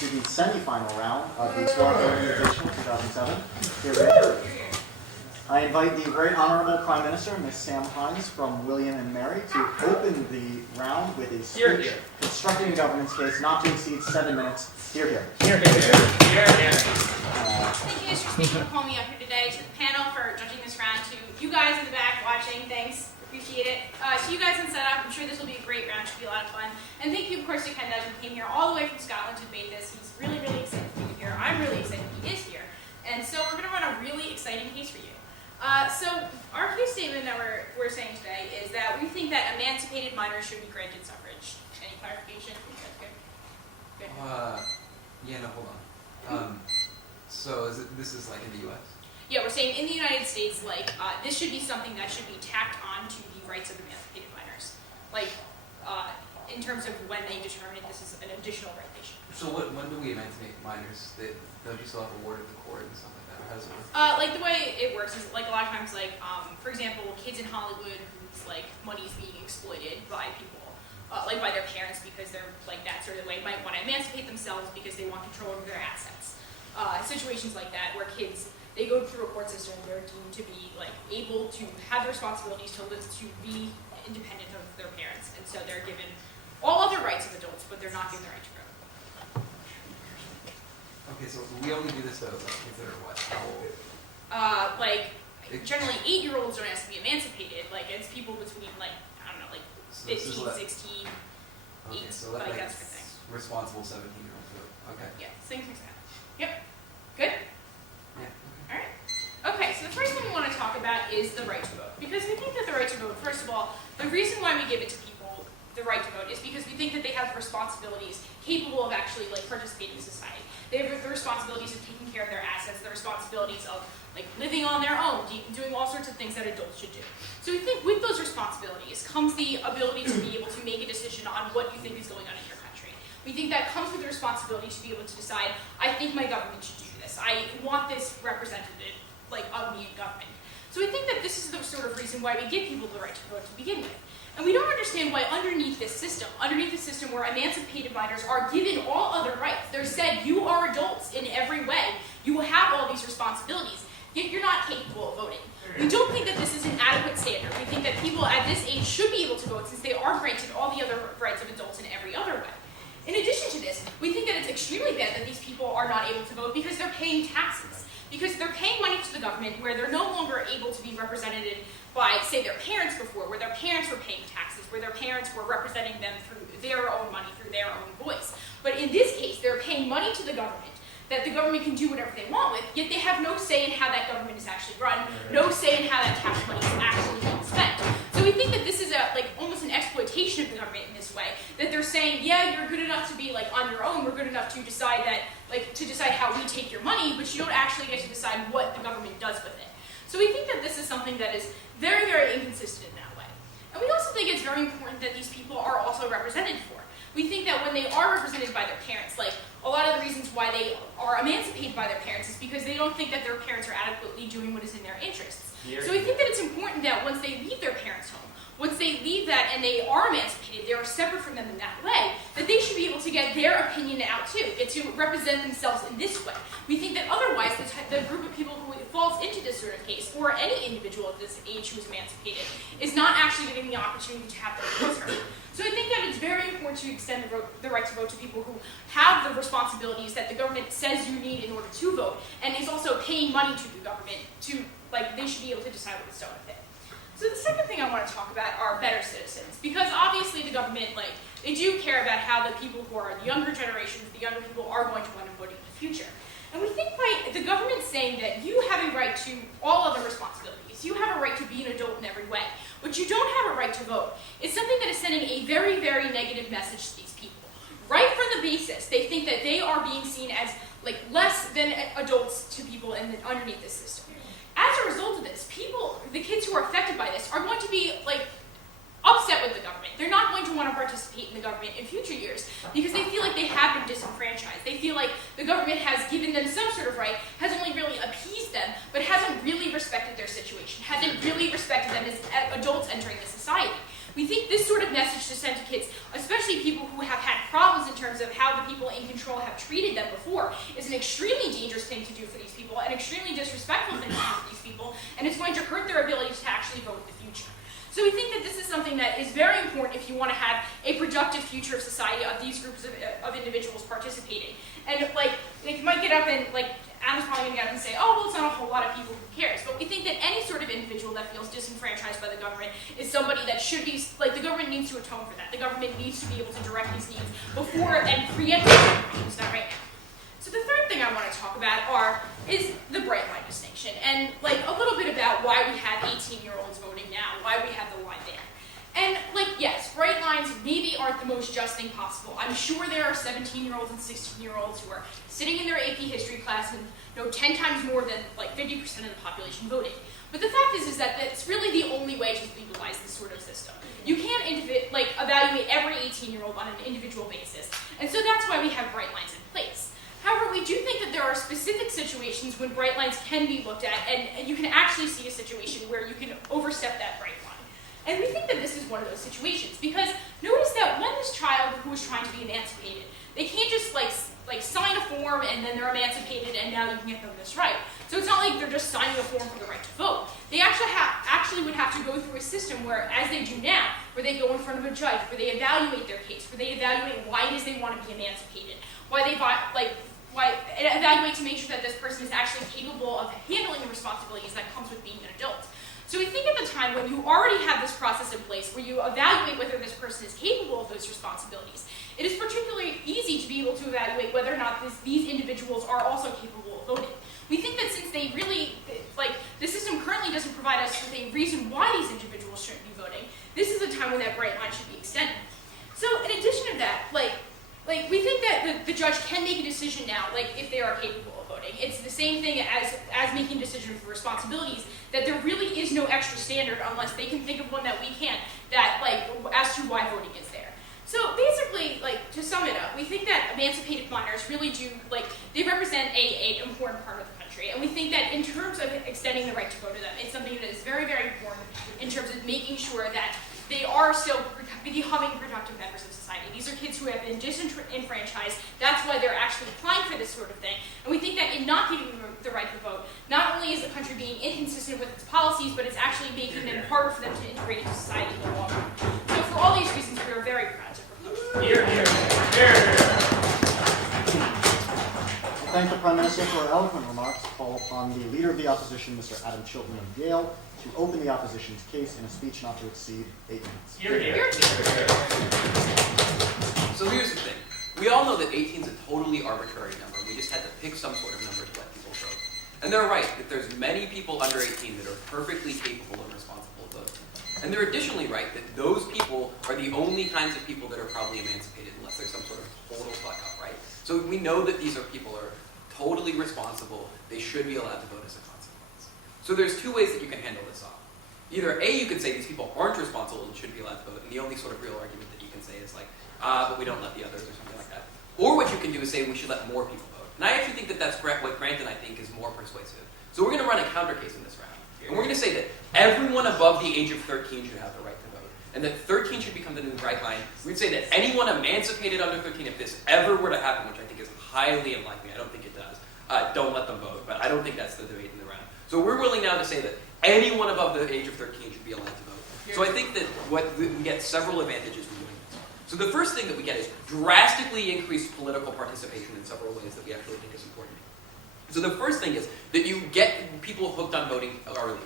To the semifinal round of the Swarthmore Invitational 2007. Here we go. I invite the Very Honorable Prime Minister, Ms. Sam Hynes from William and Mary, to open the round with a speech constructing a governance case not to exceed 7 minutes. Hear, hear. Hear, hear. Hear, hear. Thank you, Mr. Speaker, for calling me up here today, to the panel for judging this round, to you guys in the back watching, thanks, appreciate it. To you guys in setup, I'm sure this will be a great round, should be a lot of fun. And thank you, of course, to KenDoug, who came here all the way from Scotland to debate this. He's really, really excited to be here. I'm really excited he is here. And so we're going to run a really exciting case for you. So our case statement that we're saying today is that we think that emancipated minors should be granted suffrage. Any clarification? Good. Good. Yeah, no, hold on. So this is like in the U.S.? Yeah, we're saying in the United States, like, this should be something that should be tacked on to the rights of emancipated minors. Like, in terms of when they determine this is an additional right they should. So when do we emancipate minors? Don't you still have a ward of the court and stuff like that? How does it work? Like, the way it works is, like, a lot of times, like, for example, kids in Hollywood whose, like, money's being exploited by people, like, by their parents because they're, like, that sort of way, might want to emancipate themselves because they want control over their assets. Situations like that where kids, they go through a court system, they're deemed to be, like, able to have the responsibilities to be independent of their parents, and so they're given all other rights of adults, but they're not given the right to vote. Okay, so we only do this to kids that are what? How old? Like, generally 8-year-olds don't have to be emancipated. Like, it's people between, like, I don't know, like 15, 16, 8, so like like that sort of thing. Responsible 17-year-olds vote. Okay. Yeah, things like that. Yep. Good? Yeah. All right. Okay, so the first thing we want to talk about is the right to vote. Because we think that the right to vote, first of all, the reason why we give it to people, the right to vote, is because we think that they have responsibilities capable of actually, like, participating in society. They have the responsibilities of taking care of their assets, the responsibilities of, like, living on their own, doing all sorts of things that adults should do. So we think with those responsibilities comes the ability to be able to make a decision on what you think is going on in your country. We think that comes with the responsibility to be able to decide, I think my government should do this. I want this representative, like, of me in government. So we think that this is the sort of reason why we give people the right to vote to begin with. And we don't understand why underneath this system where emancipated minors are given all other rights, they're said you are adults in every way, you will have all these responsibilities, yet you're not capable of voting. We don't think that this is an adequate standard. We think that people at this age should be able to vote since they are granted all the other rights of adults in every other way. In addition to this, we think that it's extremely bad that these people are not able to vote because they're paying taxes. Because they're paying money to the government where they're no longer able to be represented by, say, their parents before, where their parents were paying taxes, where their parents were representing them through their own money, through their own voice. But in this case, they're paying money to the government that the government can do whatever they want with, yet they have no say in how that government is actually run, no say in how that tax money is actually being spent. So we think that this is almost an exploitation of the government in this way, that they're saying, yeah, you're good enough to be, like, on your own, we're good enough to decide that, like, to decide how we take your money, but you don't actually get to decide what the government does with it. So we think that this is something that is very, very inconsistent in that way. And we also think it's very important that these people are also represented for. We think that when they are represented by their parents, like, a lot of the reasons why they are emancipated by their parents is because they don't think that their parents are adequately doing what is in their interests. So we think that it's important that once they leave their parents' home, once they leave that and they are emancipated, they are separate from them in that way, that they should be able to get their opinion out too, get to represent themselves in this way. We think that otherwise the group of people who falls into this sort of case, or any individual at this age who is emancipated, is not actually getting the opportunity to have their voice heard. So I think that it's very important to extend the right to vote to people who have the responsibilities that the government says you need in order to vote, and is also paying money to the government to, like, they should be able to decide what is done with it. So the second thing I want to talk about are better citizens, because obviously the government, like, they do care about how the people who are the younger generations, the younger people are going to want to vote in the future. And we think by the government saying that you have a right to all other responsibilities, you have a right to be an adult in every way, but you don't have a right to vote, is something that is sending a very, very negative message to these people. Right from the basis, they think that they are being seen as, like, less than adults to people underneath this system. As a result of this, the kids who are affected by this are going to be, like, upset with the government. They're not going to want to participate in the government in future years because they feel like they have been disenfranchised. They feel like the government has given them some sort of right, has only really appeased them, but hasn't really respected their situation, hasn't really respected them as adults entering the society. We think this sort of message to send to kids, especially people who have had problems in terms of how the people in control have treated treated them before is an extremely dangerous thing to do for these people, an extremely disrespectful thing to do for these people, and it's going to hurt their ability to actually vote in the future. So we think that this is something that is very important if you want to have a productive future of society of these groups of individuals participating. And like, you might get up and Adam's probably going to get up and say, oh, well, it's not a whole lot of people, who cares? But we think that any sort of individual that feels disenfranchised by the government is somebody that should be, the government needs to atone for that. The government needs to be able to direct these needs before and preempt use that right now. So the third thing I want to talk about is the bright line distinction, and a little bit about why we have 18-year-olds voting now, why we have the line there. And yes, bright lines maybe aren't the most just thing possible. I'm sure there are 17-year-olds and 16-year-olds who are sitting in their AP history class and know 10 times more than 50% of the population voting. But the fact is that that's really the only way to legalize this sort of system. You can't evaluate every 18-year-old on an individual basis, and so that's why we have bright lines in place. However, we do think that there are specific situations when bright lines can be looked at, and you can actually see a situation where you can overstep that bright line. And we think that this is one of those situations, because notice that when this child who is trying to be emancipated, they can't just sign a form and then they're emancipated and now you can get them this right. So it's not like they're just signing a form for the right to vote. They actually would have to go through a system where, as they do now, where they go in front of a judge, where they evaluate their case, where they evaluate why it is they want to be emancipated, evaluate to make sure that this person is actually capable of handling the responsibilities that comes with being an adult. So we think at the time when you already have this process in place where you evaluate whether this person is capable of those responsibilities, it is particularly easy to be able to evaluate whether or not these individuals are also capable of voting. We think that since they really, the system currently doesn't provide us with a reason why these individuals shouldn't be voting, this is a time when that bright line should be extended. So in addition to that, we think that the judge can make a decision now, if they are capable of voting. It's the same thing as making a decision for responsibilities, that there really is no extra standard unless they can think of one that we can't, as to why voting is there. So basically, to sum it up, we think that emancipated minors really do, they represent an important part of the country. And we think that in terms of extending the right to vote to them, it's something that is very, very important in terms of making sure that they are still becoming productive members of society. These are kids who have been disenfranchised. That's why they're actually applying for this sort of thing. And we think that in not giving them the right to vote, not only is the country being inconsistent with its policies, but it's actually making it harder for them to integrate into society in the long run. So for all these reasons, we are very proud to propose. Here, here, here. I thank the Prime Minister for her eloquent remarks. Call upon the Leader of the Opposition, Mr. Adam Chilton of Yale, to open the opposition's case in a speech not to exceed 8 minutes. Here, here. So here's the thing. We all know that 18 is a totally arbitrary number. We just had to pick some sort of number to let people vote. And they're right that there's many people under 18 that are perfectly capable and responsible of voting. And they're additionally right that those people are the only kinds of people that are probably emancipated unless there's some sort of total fuck up, right? So we know that these are people who are totally responsible. They should be allowed to vote as a consequence. So there's two ways that you can handle this off. Either A, you could say these people aren't responsible and should be allowed to vote, and the only sort of real argument that you can say is but we don't let the others or something like that. Or what you can do is say we should let more people vote. And I actually think that that's what Grant and I think is more persuasive. So we're going to run a counter case in this round. And we're going to say that everyone above the age of 13 should have the right to vote. And that 13 should become the new bright line. We'd say that anyone emancipated under 13, if this ever were to happen, which I think is highly unlikely, I don't think it does, don't let them vote. But I don't think that's the debate in the round. So we're willing now to say that anyone above the age of 13 should be allowed to vote. So I think that we get several advantages from doing this. So the first thing that we get is drastically increased political participation in several ways that we actually think is important. So the first thing is that you get people hooked on voting early.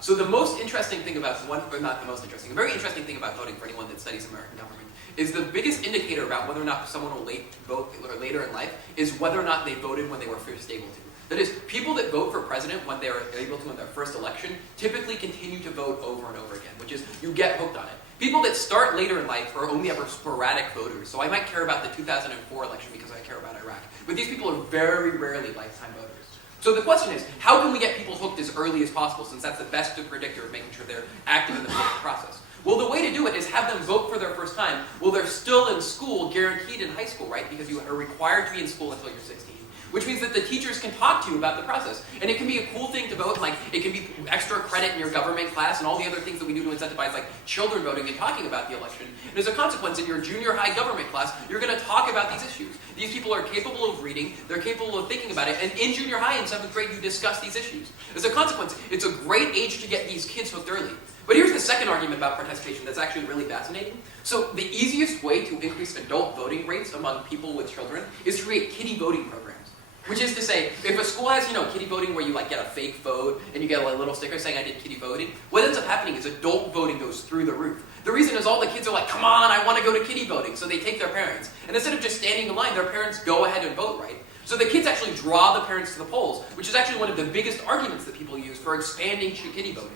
So the most interesting thing about a very interesting thing about voting for anyone that studies American government is the biggest indicator about whether or not someone will vote later in life is whether or not they voted when they were first able to. That is, people that vote for president when they are able to in their first election typically continue to vote over and over again, which is you get hooked on it. People that start later in life are only ever sporadic voters. So I might care about the 2004 election because I care about Iraq. But these people are very rarely lifetime voters. So the question is, how can we get people hooked as early as possible, since that's the best predictor of making sure they're active in the political process? Well, the way to do it is have them vote for their first time while they're still in school, guaranteed in high school, right? Because you are required to be in school until you're 16. which means that the teachers can talk to you about the process. And it can be a cool thing to vote, like it can be extra credit in your government class and all the other things that we do to incentivize like children voting and talking about the election. And as a consequence, in your junior high government class, you're going to talk about these issues. These people are capable of reading, they're capable of thinking about it, and in junior high and 7th grade, you discuss these issues. As a consequence, it's a great age to get these kids hooked early. But here's the second argument about participation that's actually really fascinating. So the easiest way to increase adult voting rates among people with children is to create kiddie voting programs. Which is to say, if a school has, kiddie voting where you like get a fake vote and you get a little sticker saying I did kiddie voting, what ends up happening is adult voting goes through the roof. The reason is all the kids are like, come on, I want to go to kiddie voting. So they take their parents. And instead of just standing in line, their parents go ahead and vote, right? So the kids actually draw the parents to the polls, which is actually one of the biggest arguments that people use for expanding kiddie voting.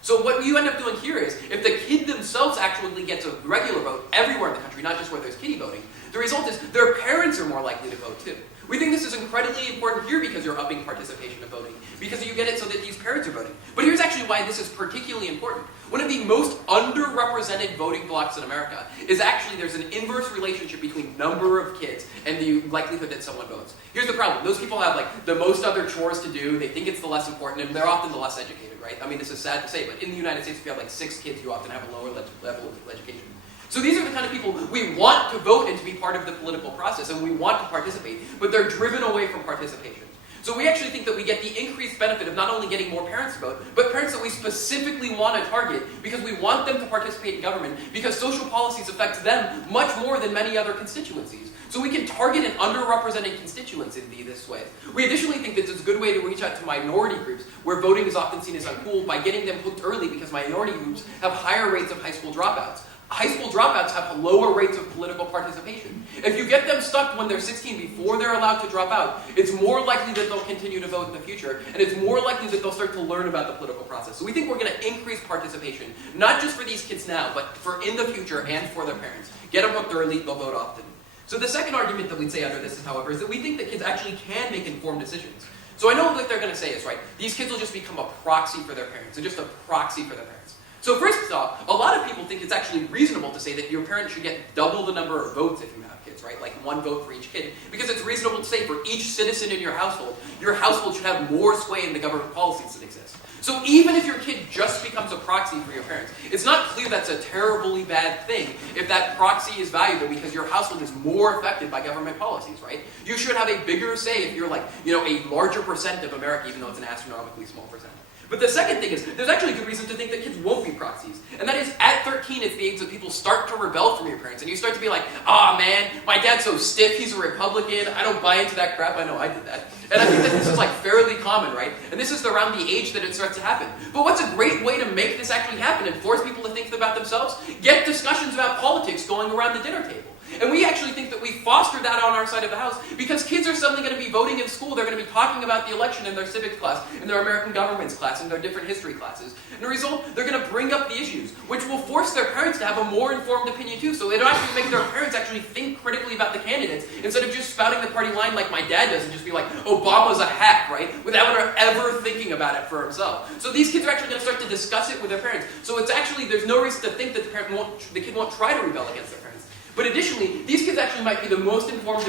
So what you end up doing here is, if the kid themselves actually gets a regular vote everywhere in the country, not just where there's kiddie voting, the result is their parents are more likely to vote too. We think this is incredibly important here because you're upping participation of voting, because you get it so that these parents are voting. But here's actually why this is particularly important. One of the most underrepresented voting blocks in America is actually there's an inverse relationship between number of kids and the likelihood that someone votes. Here's the problem. Those people have like the most other chores to do, they think it's the less important, and they're often the less educated, right? I mean, this is sad to say, but in the United States, if you have like 6 kids, you often have a lower level of education. So these are the kind of people we want to vote and to be part of the political process, and we want to participate, but they're driven away from participation. So we actually think that we get the increased benefit of not only getting more parents to vote, but parents that we specifically want to target because we want them to participate in government, because social policies affect them much more than many other constituencies. So we can target an underrepresented constituency this way. We additionally think that it's a good way to reach out to minority groups, where voting is often seen as uncool, by getting them hooked early because minority groups have higher rates of high school dropouts. High school dropouts have lower rates of political participation. If you get them stuck when they're 16 before they're allowed to drop out, it's more likely that they'll continue to vote in the future, and it's more likely that they'll start to learn about the political process. So we think we're going to increase participation, not just for these kids now, but for in the future and for their parents. Get them hooked early, they'll vote often. So the second argument that we'd say under this, however, is that we think that kids actually can make informed decisions. So I know what they're going to say is, right, these kids will just become a proxy for their parents, and just a proxy for their parents. So first off, a lot of people think it's actually reasonable to say that your parents should get double the number of votes if you have kids, right? Like 1 vote for each kid. Because it's reasonable to say for each citizen in your household should have more sway in the government policies that exist. So even if your kid just becomes a proxy for your parents, it's not clear that's a terribly bad thing if that proxy is valuable because your household is more affected by government policies, right? You should have a bigger say if you're like, a larger percent of America, even though it's an astronomically small percent. But the second thing is, there's actually good reason to think that kids won't be proxies. And that is, at 13, it's the age that people start to rebel from your parents. And you start to be like, man, my dad's so stiff, he's a Republican, I don't buy into that crap, I know I did that. And I think that this is like fairly common, right? And this is around the age that it starts to happen. But what's a great way to make this actually happen and force people to think about themselves? Get discussions about politics going around the dinner table. And we actually think that we foster that on our side of the house because kids are suddenly going to be voting in school. They're going to be talking about the election in their civics class, in their American governments class, in their different history classes. And the result, they're going to bring up the issues, which will force their parents to have a more informed opinion too. So it'll actually make their parents actually think critically about the candidates instead of just spouting the party line like my dad does and just be like, Obama's a hack, right? Without ever thinking about it for himself. So these kids are actually going to start to discuss it with their parents. So it's actually, there's no reason to think that the kid won't try to rebel against their parents. But additionally, these kids actually might be the most informed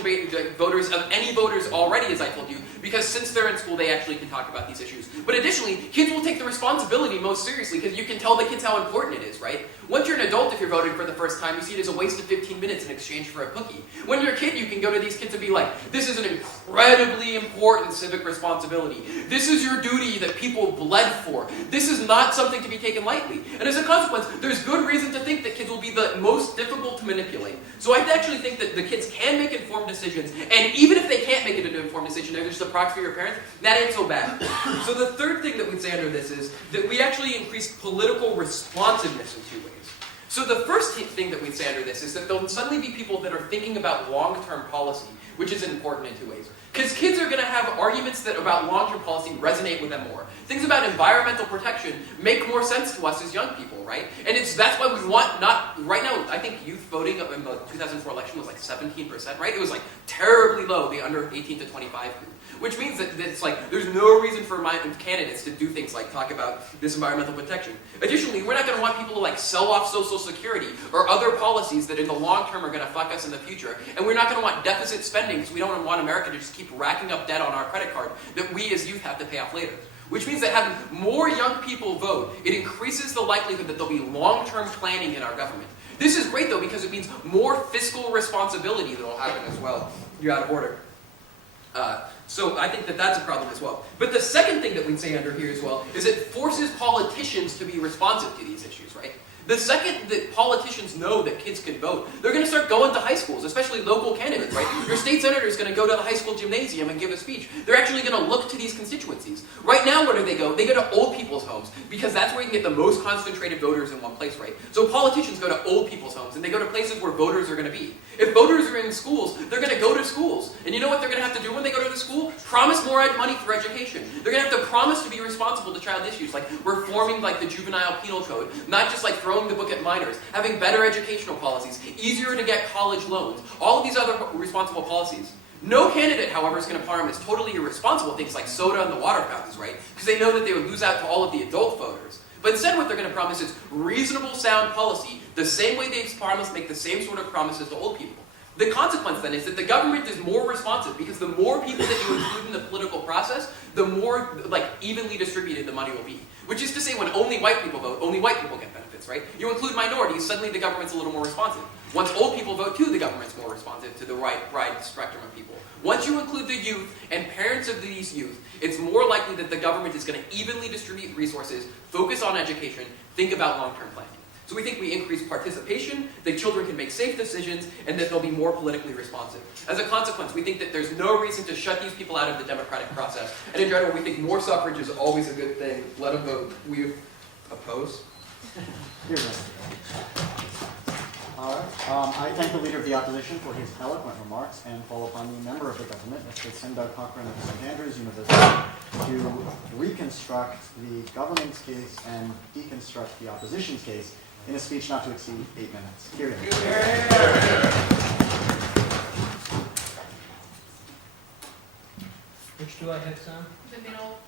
voters of any voters already, as I told you, because since they're in school, they actually can talk about these issues. But additionally, kids will take the responsibility most seriously because you can tell the kids how important it is, right? Once you're an adult, if you're voting for the first time, you see it as a waste of 15 minutes in exchange for a cookie. When you're a kid, you can go to these kids and be like, this is an incredibly important civic responsibility. This is your duty that people bled for. This is not something to be taken lightly. And as a consequence, there's good reason to think that kids will be the most difficult to manipulate. So I actually think that the kids can make informed decisions, and even if they can't make it into an informed decision, they're just a proxy for your parents, that ain't so bad. So the third thing that we'd say under this is that we actually increase political responsiveness in 2 ways. So the first thing that we'd say under this is that there'll suddenly be people that are thinking about long-term policy, which is important in 2 ways. Because kids are going to have arguments that about long-term policy resonate with them more. Things about environmental protection make more sense to us as young people, right? And that's why we want right now, I think youth voting in the 2004 election was like 17%, right? It was like terribly low, the under 18 to 25 group. Which means that it's like, there's no reason for candidates to do things like talk about this environmental protection. Additionally, we're not going to want people to like sell off Social Security or other policies that in the long term are going to fuck us in the future. And we're not going to want deficit spending spending because we don't want America to just keep racking up debt on our credit card that we as youth have to pay off later. Which means that having more young people vote, it increases the likelihood that there'll be long-term planning in our government. This is great, though, because it means more fiscal responsibility that will happen as well. You're out of order. So I think that that's a problem as well. But the second thing that we'd say under here as well is it forces politicians to be responsive to these issues, right? The second that politicians know that kids can vote, they're going to start going to high schools, especially local candidates, right? Your state senator is going to go to the high school gymnasium and give a speech. They're actually going to look to these constituencies. Right now, where do they go? They go to old people's homes, because that's where you can get the most concentrated voters in one place, right? So politicians go to old people's homes, and they go to places where voters are going to be. If voters are in schools, they're going to go to schools. And you know what they're going to have to do when they go to the school? Promise more money for education. They're going to have to promise to be responsible to child issues, like reforming like the juvenile penal code, not just like throwing the book at minors, having better educational policies, easier to get college loans, all of these other responsible policies. No candidate, however, is going to promise totally irresponsible things like soda and the water fountains, right? Because they know that they would lose out to all of the adult voters. But instead what they're going to promise is reasonable, sound policy, the same way they've promised, make the same sort of promises to old people. The consequence then is that the government is more responsive, because the more people that you include in the political process, the more evenly distributed the money will be. Which is to say, when only white people vote, only white people get benefits, right? You include minorities, suddenly the government's a little more responsive. Once old people vote too, the government's more responsive to the wide spectrum of people. Once you include the youth and parents of these youth, it's more likely that the government is going to evenly distribute resources, focus on education, think about long-term planning. So we think we increase participation, that children can make safe decisions, and that they'll be more politically responsive. As a consequence, we think that there's no reason to shut these people out of the democratic process. And in general, we think more suffrage is always a good thing. Let them vote. We oppose. Here, all right. I thank the Leader of the Opposition for his eloquent remarks, and call upon the Member of the Government, Mr. KenDoug Cochran of St. Andrews University, to reconstruct the government's case and deconstruct the opposition's case in a speech not to exceed 8 minutes. Hearing. Which do I hit, Sam? The middle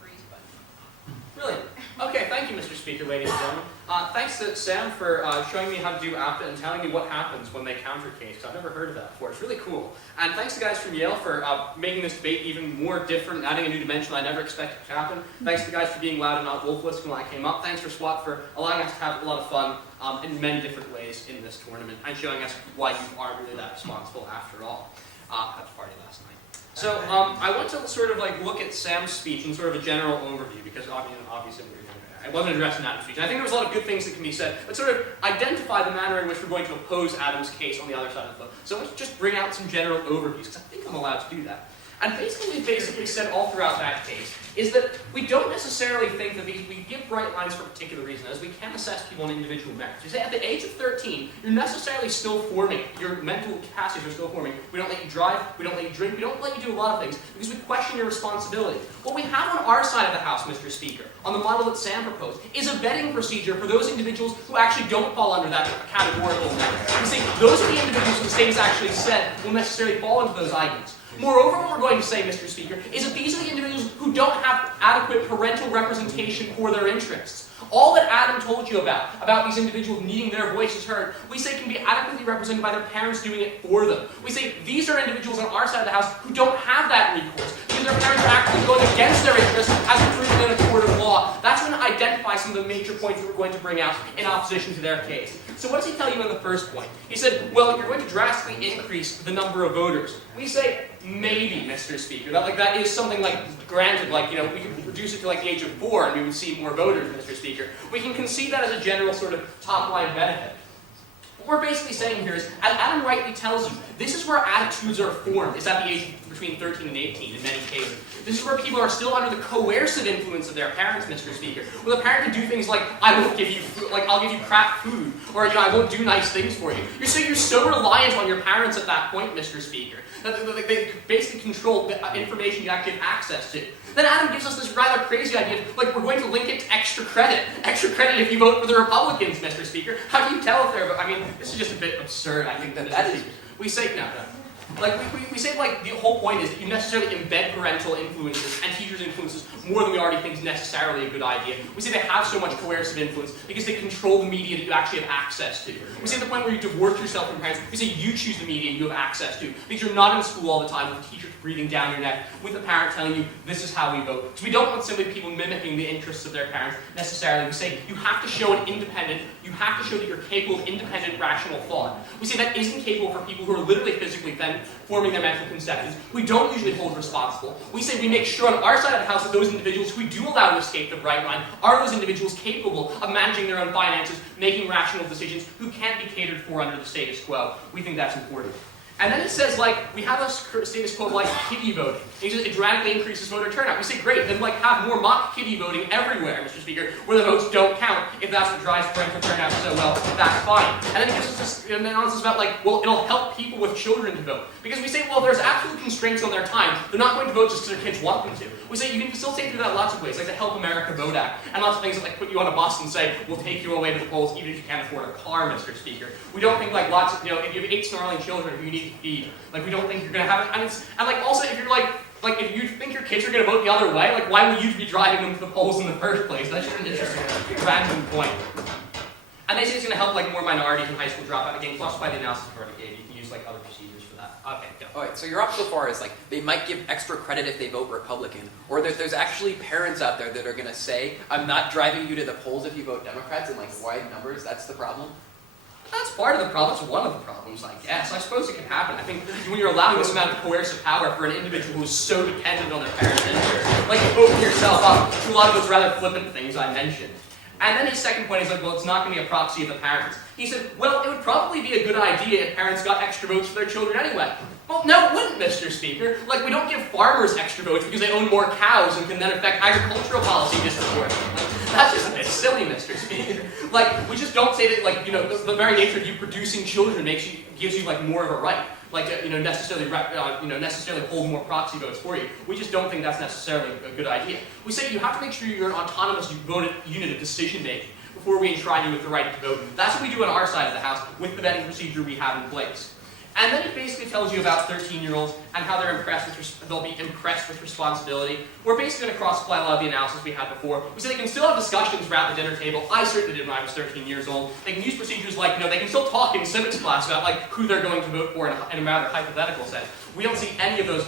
freeze button. Brilliant. Okay, thank you, Mr. Speaker, ladies and gentlemen. Thanks to Sam for showing me how to do APDA and telling me what happens when they counter case. I've never heard of that before. It's really cool. And thanks to the guys from Yale for making this debate even more different, adding a new dimension I never expected to happen. Thanks to the guys for being loud and not wolf-lisping when I came up. Thanks for SWAT for allowing us to have a lot of fun in many different ways in this tournament, and showing us why you aren't really that responsible after all at the party last night. So I want to sort of look at Sam's speech in sort of a general overview, because obviously I wasn't addressing that in the speech. And I think there was a lot of good things that can be said, but sort of identify the manner in which we're going to oppose Adam's case on the other side of the vote. So let's just bring out some general overviews, because I think I'm allowed to do that. And basically, we said all throughout that case is that we don't necessarily think that we give bright lines for a particular reason, as we can assess people on individual merits. We say at the age of 13, you're necessarily still forming, your mental capacities are still forming. We don't let you drive, we don't let you drink, we don't let you do a lot of things, because we question your responsibility. What we have on our side of the House, Mr. Speaker, on the model that Sam proposed, is a vetting procedure for those individuals who actually don't fall under that categorical merit. We say those are the individuals who the state has actually said will necessarily fall into those items. Moreover, what we're going to say, Mr. Speaker, is that these are the individuals who don't have adequate parental representation for their interests. All that Adam told you about these individuals needing their voices heard, we say can be adequately represented by their parents doing it for them. We say these are individuals on our side of the House who don't have that recourse, because their parents are actively going against their interests as proven in a court of law. That's going to identify some of the major points that we're going to bring out in opposition to their case. So what does he tell you in the first point? He said, well, you're going to drastically increase the number of voters. We say, maybe, Mr. Speaker. That is something granted, we could reduce it to the age of 4 and we would see more voters, Mr. Speaker. We can concede that as a general sort of top-line benefit. What we're basically saying here is, as Adam rightly tells you, this is where attitudes are formed. It's at the age between 13 and 18 in many cases. This is where people are still under the coercive influence of their parents, Mr. Speaker. Where the parent can do things like, I won't give you food, I'll give you crap food, or I won't do nice things for you. You're so reliant on your parents at that point, Mr. Speaker, that they basically control the information you actually have access to. Then Adam gives us this rather crazy idea of, we're going to link it to extra credit. Extra credit if you vote for the Republicans, Mr. Speaker. How do you tell if they're, this is just a bit absurd, I think, that is. We say, no. Like, we say, like, the whole point is that you necessarily embed parental influences and teachers' influences more than we already think is necessarily a good idea. We say they have so much coercive influence because they control the media that you actually have access to. We say the point where you divorce yourself from parents, we say you choose the media you have access to because you're not in school all the time with a teacher breathing down your neck, with a parent telling you, this is how we vote. So we don't want simply people mimicking the interests of their parents necessarily. We say you have to show an independent, you have to show that you're capable of independent, rational thought. We say that isn't capable for people who are literally physically then forming their mental conceptions. We don't usually hold responsible. We say we make sure on our side of the house that those individuals who we do allow to escape the bright line are those individuals capable of managing their own finances, making rational decisions, who can't be catered for under the status quo. We think that's important. And then it says, like, we have a status quo of, like, kiddie voting. It dramatically increases voter turnout. We say, great, then, like, have more mock kiddie voting everywhere, Mr. Speaker, where the votes don't count. If that's what drives parental turnout so well, that's fine. And then it gives us this analysis about, like, well, it'll help people with children to vote. Because we say, well, there's absolute constraints on their time. They're not going to vote just because their kids want them to. We say you can facilitate through that lots of ways, like the Help America Vote Act, and lots of things that, like, put you on a bus and say, we'll take you away to the polls even if you can't afford a car, Mr. Speaker. We don't think, like, lots of, if you have 8 snarling children who you need to feed, like, we don't think you're going to have it. And like, also, if you're like, if you think your kids are going to vote the other way, like, why would you be driving them to the polls in the first place? That's just an interesting random point. And they say it's going to help, like, more minorities in high school dropout. Again, plus by the analysis I've already gave, you can use, like, other procedures for that. Okay, go. Alright, so you're up so far as, like, they might give extra credit if they vote Republican, or there's actually parents out there that are going to say, I'm not driving you to the polls if you vote Democrats in, like, wide numbers. That's the problem. That's part of the problem. That's one of the problems, I guess. I suppose it can happen. I think when you're allowing this amount of coercive power for an individual who is so dependent on their parents' interests, like, you open yourself up to a lot of those rather flippant things I mentioned. And then his second point is like, well, it's not going to be a proxy of the parents. He said, well, it would probably be a good idea if parents got extra votes for their children anyway. Well, no, it wouldn't, Mr. Speaker. Like, we don't give farmers extra votes because they own more cows and can then affect agricultural policy disproportionately. That's just a bit silly, Mr. Speaker. Like, we just don't say that, like, the very nature of you producing children gives you, like, more of a right. Like, necessarily hold more proxy votes for you. We just don't think that's necessarily a good idea. We say you have to make sure you're an autonomous unit of decision making before we enshrine you with the right to vote. That's what we do on our side of the house with the vetting procedure we have in place. And then it basically tells you about 13-year-olds and how they'll be impressed with responsibility. We're basically going to cross-apply a lot of the analysis we had before. We say they can still have discussions around the dinner table. I certainly did when I was 13 years old. They can use procedures like, they can still talk in civics class about, like, who they're going to vote for in a rather hypothetical sense. We don't see any of those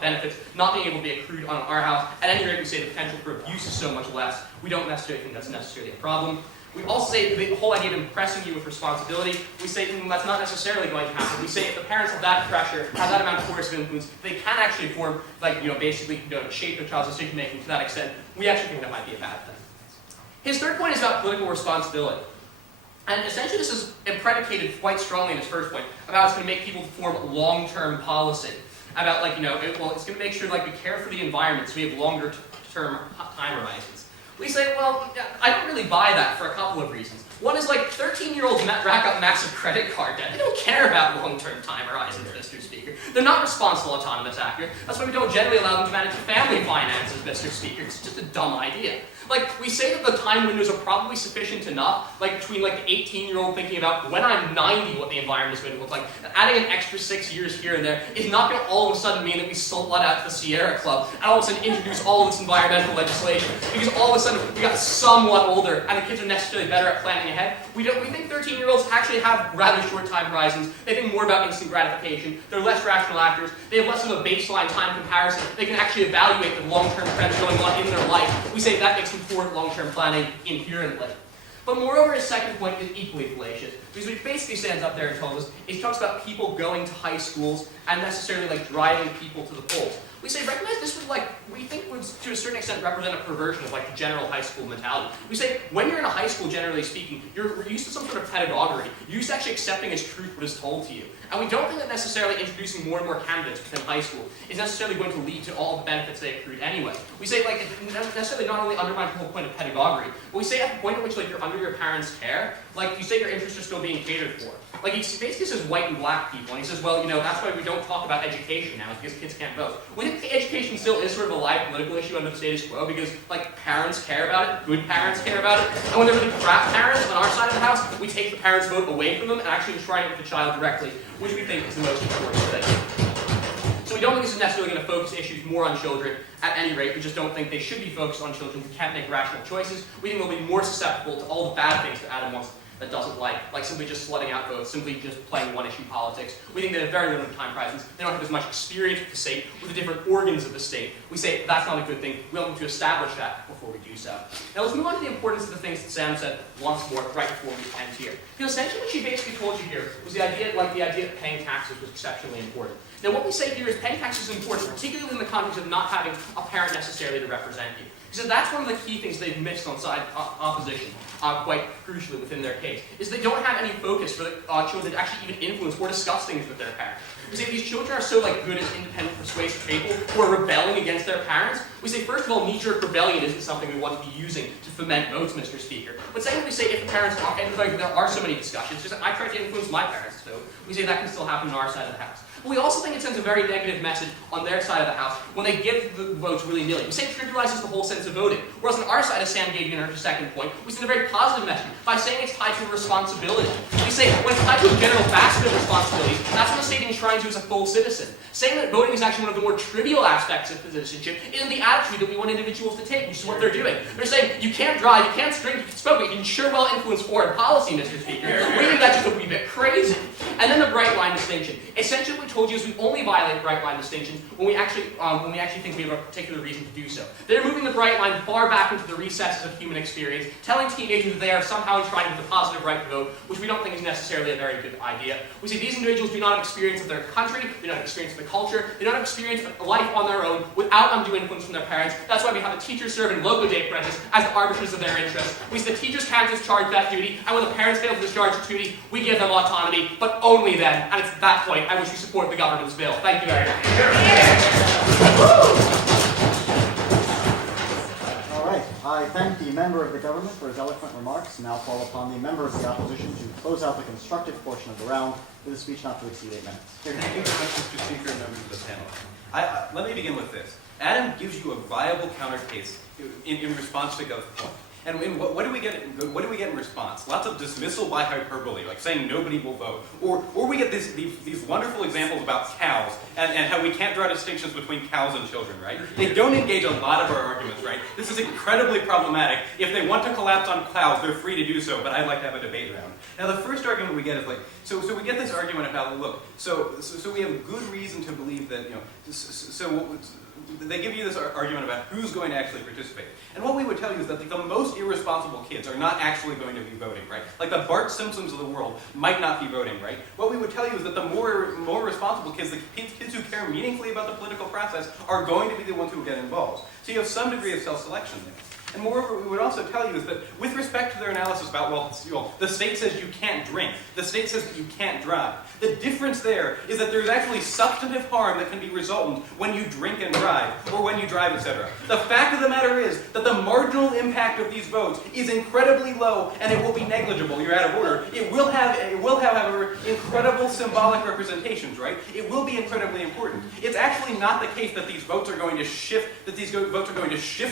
benefits not being able to be accrued on our house. At any rate, we say the potential for abuse is so much less. We don't necessarily think that's necessarily a problem. We also say the whole idea of impressing you with responsibility, we say that's not necessarily going to happen. We say if the parents have that pressure, have that amount of coercive influence, they can actually form, like, basically shape their child's decision making to that extent. We actually think that might be a bad thing. His third point is about political responsibility. And essentially this is predicated quite strongly in his first point, about it's going to make people form long-term policy. About, like, it's going to make sure, like, we care for the environment so we have longer-term time horizons. We say, well, I don't really buy that for a couple of reasons. One is, like, 13-year-olds rack up massive credit card debt. They don't care about long-term time horizons, Mr. Speaker. They're not responsible, autonomous actors. That's why we don't generally allow them to manage family finances, Mr. Speaker. It's just a dumb idea. Like, we say that the time windows are probably sufficient enough, like, between, like, the 18-year-old thinking about when I'm 90 what the environment is going to look like, and adding an extra 6 years here and there is not going to all of a sudden mean that we slut out to the Sierra Club and all of a sudden introduce all this environmental legislation, because all of a sudden we got somewhat older and the kids are necessarily better at planning ahead. We think 13-year-olds actually have rather short time horizons. They think more about instant gratification. They're less rational actors. They have less of a baseline time comparison. They can actually evaluate the long-term trends going on in their life. We say that makes them for long-term planning inherently. But moreover, his second point is equally fallacious, because what he basically stands up there and tells us is he talks about people going to high schools and necessarily, like, driving people to the polls. We say, recognize this would, like, we think would, to a certain extent, represent a perversion of, like, the general high school mentality. We say, when you're in a high school, generally speaking, you're used to some sort of pedagogy. You're used to actually accepting as truth what is told to you. And we don't think that necessarily introducing more and more candidates within high school is necessarily going to lead to all the benefits they accrued anyway. We say, like, it necessarily not only undermines the whole point of pedagogy, but we say at the point at which, like, you're under your parents' care, like, you say your interests are still being catered for. Like, he basically says white and black people, and he says, well, you know, that's why we don't talk about education now, is because kids can't vote. We think education still is sort of a live political issue under the status quo, because, like, parents care about it, good parents care about it, and when they're really crap parents on our side of the house, we take the parents' vote away from them and actually try it with the child directly, which we think is the most important thing. So we don't think this is necessarily going to focus issues more on children. At any rate, we just don't think they should be focused on children who can't make rational choices. We think they'll be more susceptible to all the bad things that Adam wants, that doesn't like simply just slutting out votes, simply just playing one-issue politics. We think they have very limited time horizons. They don't have as much experience with the state, with the different organs of the state. We say that's not a good thing. We want them to establish that before we do so. Now let's move on to the importance of the things that Sam said once more right before we end here. Because essentially what she basically told you here was the idea that paying taxes was exceptionally important. Now what we say here is paying taxes is important, particularly in the context of not having a parent necessarily to represent you. So that's one of the key things they've missed on side opposition, quite crucially within their case, is they don't have any focus for the children to actually even influence or discuss things with their parents. We say these children are so good as independent, persuasive people who are rebelling against their parents. We say, first of all, knee-jerk rebellion isn't something we want to be using to foment votes, Mr. Speaker. But secondly, we say if the parents are, and there are so many discussions, just I try to influence my parents to vote, we say that can still happen on our side of the house. But we also think it sends a very negative message on their side of the house when they give the votes willy-nilly. We say it trivializes the whole sense of voting. Whereas on our side, as Sam gave you in her second point, we send a very positive message by saying it's tied to a responsibility. We say when it's tied to a general basket of responsibilities, that's when the state enshrines you as a full citizen. Saying that voting is actually one of the more trivial aspects of citizenship isn't the attitude that we want individuals to take, which is what they're doing. They're saying, you can't drive, you can't drink, you can smoke, but you can sure well influence foreign policy, Mr. Speaker. We think that's just a wee bit crazy. And then the bright line distinction. Essentially what we told you is we only violate bright line distinctions when we actually think we have a particular reason to do so. They're moving the bright line far back into the recesses of human experience, telling teenagers that they are somehow enshrined with a positive right to vote, which we don't think is necessarily a very good idea. We say these individuals do not have experience of their country, they don't have experience of the culture, they don't have experience of life on their own without undue influence from their parents. That's why we have the teachers serve in loco de apprentice as the arbiters of their interests. We say the teachers can't discharge that duty, and when the parents fail to discharge the duty, we give them autonomy, but only then, and it's at that point at which we support the government's bill. Thank you very much. All right. I thank the member of the government for his eloquent remarks. Now call upon the member of the opposition to close out the constructive portion of the round with a speech not to exceed 8 minutes. Thank you very much, Mr. Speaker and members of the panel. Let me begin with this. Adam gives you a viable counter case in response to Gov's point. And what do we get? What do we get in response? Lots of dismissal by hyperbole, like saying nobody will vote, or we get these wonderful examples about cows and how we can't draw distinctions between cows and children, right? They don't engage a lot of our arguments, right? This is incredibly problematic. If they want to collapse on cows, they're free to do so, but I'd like to have a debate around. Now, the first argument we get is so we get this argument about look, so we have good reason to believe that they give you this argument about who's going to actually participate. And what we would tell you is that the most irresponsible kids are not actually going to be voting, right? Like the Bart Simpsons of the world might not be voting, right? What we would tell you is that the more responsible kids, the kids who care meaningfully about the political process, are going to be the ones who get involved. So you have some degree of self-selection there. And moreover, we would also tell you is that with respect to their analysis about, the state says you can't drink, the state says that you can't drive. The difference there is that there's actually substantive harm that can be resultant when you drink and drive, or when you drive, etc. The fact of the matter is that the marginal impact of these votes is incredibly low, and it will be negligible. You're out of order. It will have, however, incredible symbolic representations, right? It will be incredibly important. It's actually not the case that these votes are going to shift,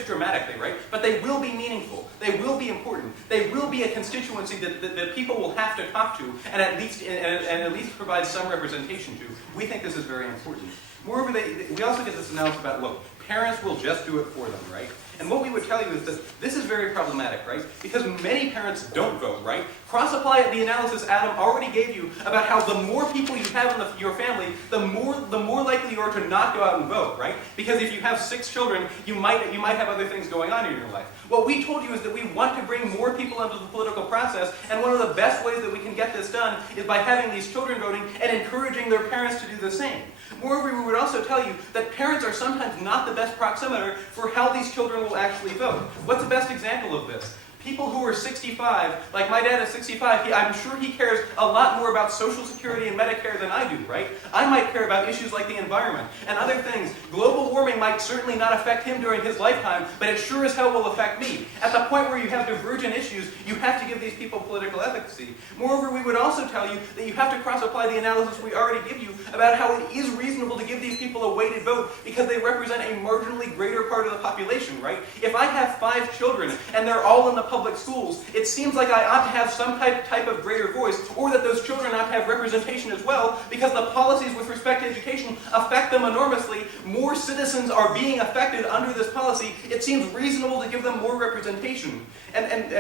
dramatically, right? But they will be meaningful. They will be important. They will be a constituency that people will have to talk to and at least provide some representation to. We think this is very important. Moreover, we also get this analysis about, look, parents will just do it for them, right? And what we would tell you is that this is very problematic, right? Because many parents don't vote, right? Cross-apply the analysis Adam already gave you about how the more people you have in your family, the more likely you are to not go out and vote, right? Because if you have 6 children, you might have other things going on in your life. What we told you is that we want to bring more people into the political process, and one of the best ways that we can get this done is by having these children voting and encouraging their parents to do the same. Moreover, we would also tell you that parents are sometimes not the best proximeter for how these children will actually vote. What's the best example of this? People who are 65, like my dad is 65, I'm sure he cares a lot more about Social Security and Medicare than I do, right? I might care about issues like the environment and other things. Global warming might certainly not affect him during his lifetime, but it sure as hell will affect me. At the point where you have divergent issues, you have to give these people political efficacy. Moreover, we would also tell you that you have to cross-apply the analysis we already give you about how it is reasonable to give these people a weighted vote because they represent a marginally greater part of the population, right? If I have 5 children and they're all in the public schools, it seems like I ought to have some type of greater voice, or that those children ought to have representation as well, because the policies with respect to education affect them enormously. More citizens are being affected under this policy. It seems reasonable to give them more representation. And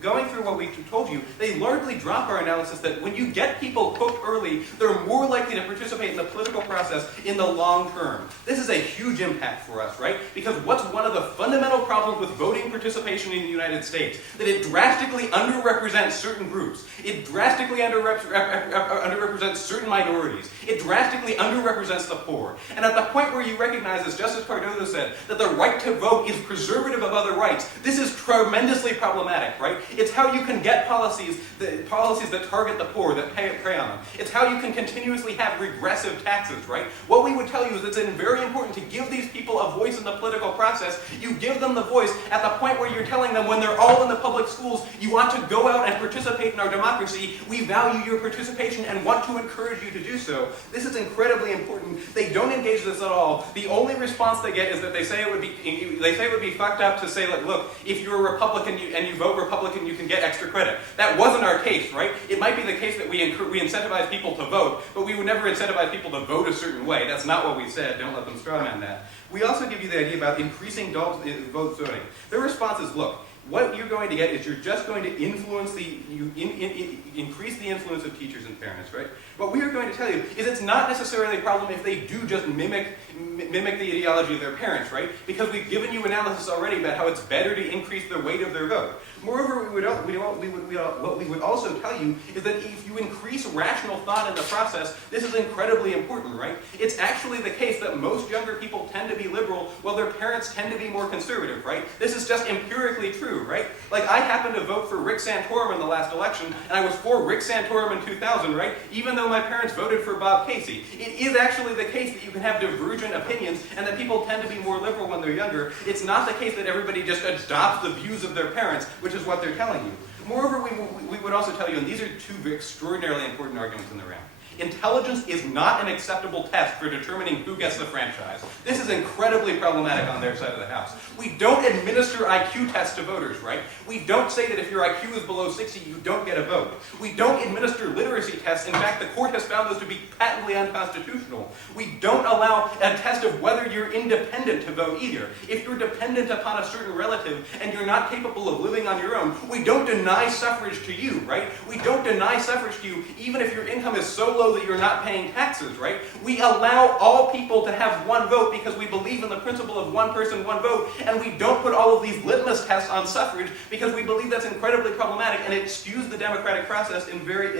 going through what we told you, they largely drop our analysis that when you get people hooked early, they're more likely to participate in the political process in the long term. This is a huge impact for us, right? Because what's one of the fundamental problems with voting participation in the United States? That it drastically underrepresents certain groups. It drastically underrepresents certain minorities. It drastically underrepresents the poor. And at the point where you recognize, as Justice Cardozo said, that the right to vote is preservative of other rights, this is tremendously problematic, right? It's how you can get policies that target the poor, that prey on them. It's how you can continuously have regressive taxes, right? What we would tell you is it's very important to give these people a voice in the political process. You give them the voice at the point where you're telling them when they're all in the public schools, you want to go out and participate in our democracy. We value your participation and want to encourage you to do so. This is incredibly important. They don't engage this at all. The only response they get is that they say it would be fucked up to say, like, look, if you're a Republican and you vote Republican, you can get extra credit. That wasn't our case, right? It might be the case that we incentivize people to vote, but we would never incentivize people to vote a certain way. That's not what we said. Don't let them strawman that. We also give you the idea about increasing vote voting. Their response is, look, what you're going to get is you're just going to influence increase the influence of teachers and parents, right? What we are going to tell you is it's not necessarily a problem if they do just mimic the ideology of their parents, right? Because we've given you analysis already about how it's better to increase the weight of their vote. Moreover, what we would also tell you is that if you increase rational thought in the process, this is incredibly important, right? It's actually the case that most younger people tend to be liberal while their parents tend to be more conservative, right? This is just empirically true, right? Like, I happened to vote for Rick Santorum in the last election, and I was for Rick Santorum in 2000, right? Even though my parents voted for Bob Casey. It is actually the case that you can have divergent opinions and that people tend to be more liberal when they're younger. It's not the case that everybody just adopts the views of their parents, which is what they're telling you. Moreover, we would also tell you, and these are two extraordinarily important arguments in the round. Intelligence is not an acceptable test for determining who gets the franchise. This is incredibly problematic on their side of the house. We don't administer IQ tests to voters, right? We don't say that if your IQ is below 60, you don't get a vote. We don't administer literacy tests. In fact, the court has found those to be patently unconstitutional. We don't allow a test of whether you're independent to vote either. If you're dependent upon a certain relative and you're not capable of living on your own, we don't deny suffrage to you, right? We don't deny suffrage to you even if your income is so low that you're not paying taxes, right? We allow all people to have one vote because we believe in the principle of one person, one vote, and we don't put all of these litmus tests on suffrage because we believe that's incredibly problematic and it skews the democratic process in very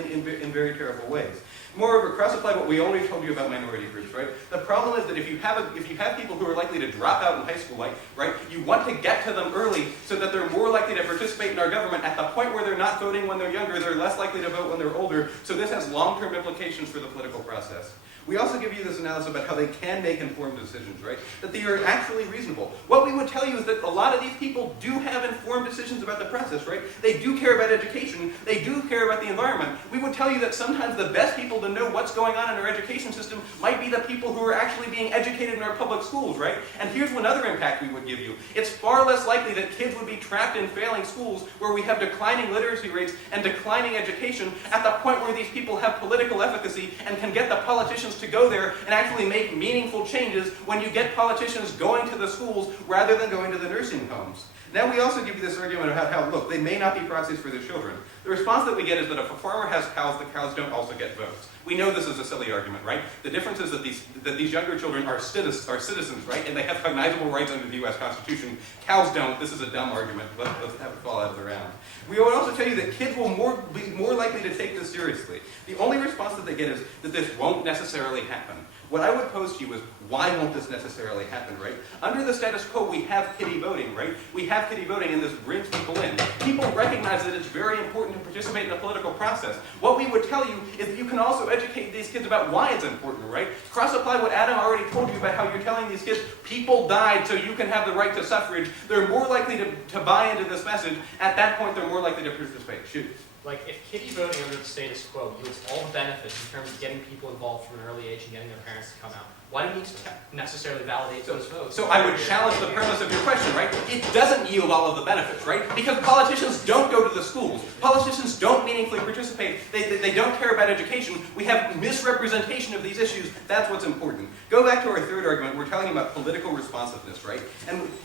terrible ways. Moreover, cross-apply what we already told you about minority groups, right? The problem is that if you have people who are likely to drop out in high school, right, you want to get to them early so that they're more likely to participate in our government. At the point where they're not voting when they're younger, they're less likely to vote when they're older, so this has long-term implications for the political process. We also give you this analysis about how they can make informed decisions, right? That they are actually reasonable. What we would tell you is that a lot of these people do have informed decisions about the process, right? They do care about education. They do care about the environment. We would tell you that sometimes the best people to know what's going on in our education system might be the people who are actually being educated in our public schools, right? And here's another impact we would give you. It's far less likely that kids would be trapped in failing schools where we have declining literacy rates and declining education at the point where these people have political efficacy and can get the politicians to go there and actually make meaningful changes when you get politicians going to the schools rather than going to the nursing homes. Now we also give you this argument about how, look, they may not be proxies for their children. The response that we get is that if a farmer has cows, the cows don't also get votes. We know this is a silly argument, right? The difference is that these younger children are citizens, right? And they have cognizable rights under the U.S. Constitution. Cows don't. This is a dumb argument. Let's have it fall out of the round. We would also tell you that kids will be more likely to take this seriously. The only response that they get is that this won't necessarily happen. What I would pose to you is, why won't this necessarily happen, right? Under the status quo, we have kiddie voting, right? We have kiddie voting, and this brings people in. People recognize that it's very important to participate in the political process. What we would tell you is that you can also educate these kids about why it's important, right? Cross-apply what Adam already told you about how you're telling these kids, people died so you can have the right to suffrage. They're more likely to buy into this message. At that point, they're more likely to participate. Shoot. Like, if kiddie voting under the status quo yields all the benefits in terms of getting people involved from an early age and getting their parents to come out, why do we need to necessarily validate those votes? So I would challenge the premise of your question, right? It doesn't yield all of the benefits, right? Because politicians don't go to the schools. Politicians don't meaningfully participate. They don't care about education. We have misrepresentation of these issues. That's what's important. Go back to our third argument. We're talking about political responsiveness, right?